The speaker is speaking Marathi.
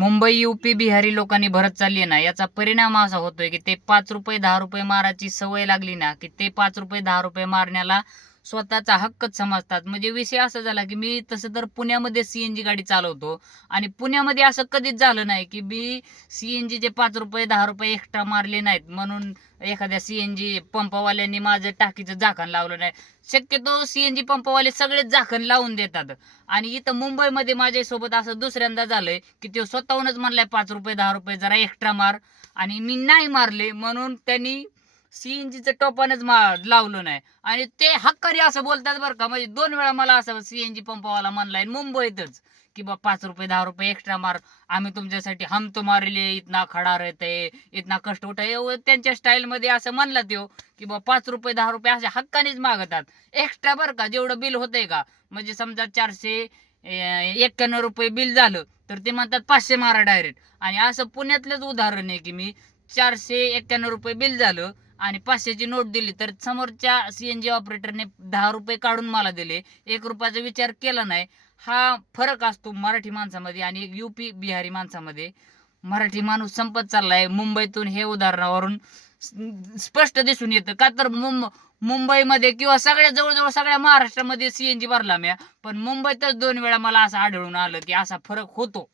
मुंबई यूपी बिहारी लोकांनी भरत चालली ना, याचा परिणाम असा होतोय की ते 5 रुपये 10 रुपये मारायची सवय लागली ना, की ते 5 रुपये 10 रुपये मारण्याला स्वतःचा हक्कच समजतात. म्हणजे विषय असा झाला की मी तसं तर पुण्यामध्ये सीएनजी गाडी चालवतो आणि पुण्यामध्ये असं कधीच झालं नाही की मी सीएनजीचे 5 रुपये 10 रुपये एक्स्ट्रा मारले नाहीत म्हणून एखाद्या सीएनजी पंपवाल्यांनी माझं टाकीचं झाकण लावलं नाही. शक्यतो सीएनजी पंपवाले सगळेच झाकण लावून देतात. आणि इथं मुंबईमध्ये माझ्यासोबत असं दुसऱ्यांदा झालंय की तो स्वतःहूनच म्हणलाय 5 रुपये 10 रुपये जरा एक्स्ट्रा मार, आणि मी नाही मारले म्हणून त्यांनी सीएनजीचं टोपणच लावलं नाही. आणि ते हक्काने असं बोलतात बरं का, म्हणजे 2 वेळा मला असं सीएनजी पंपवाला म्हणलाय मुंबईतच की बा 5 रुपये 10 रुपये एक्स्ट्रा मार, आम्ही तुमच्यासाठी हम तुम्हारे लिए इतना खडा रहते, इतना कष्ट उठाए. त्यांच्या स्टाईल मध्ये असं म्हणला तो की बा 5 रुपये 10 रुपये अशा हक्कानेच मागतात एक्स्ट्रा बरं का. जेवढं बिल होतंय का, म्हणजे समजा 491 रुपये बिल झालं तर ते म्हणतात 500 मारा डायरेक्ट. आणि असं पुण्यातलंच उदाहरण आहे की मी 491 रुपये बिल झालं आणि 500ची नोट दिली तर समोरच्या सीएनजी ऑपरेटरने 10 रुपये काढून मला दिले, 1 रुपयाचा विचार केला नाही. हा फरक असतो मराठी माणसामध्ये आणि यूपी बिहारी माणसामध्ये. मराठी माणूस संपत चाललाय मुंबईतून हे उदाहरणावरून स्पष्ट दिसून येतं का. तर मुंबईमध्ये किंवा सगळ्या जवळजवळ सगळ्या महाराष्ट्रामध्ये सीएनजी भरला म्या, पण मुंबईतच 2 वेळा मला असं आढळून आलं की असा फरक होतो.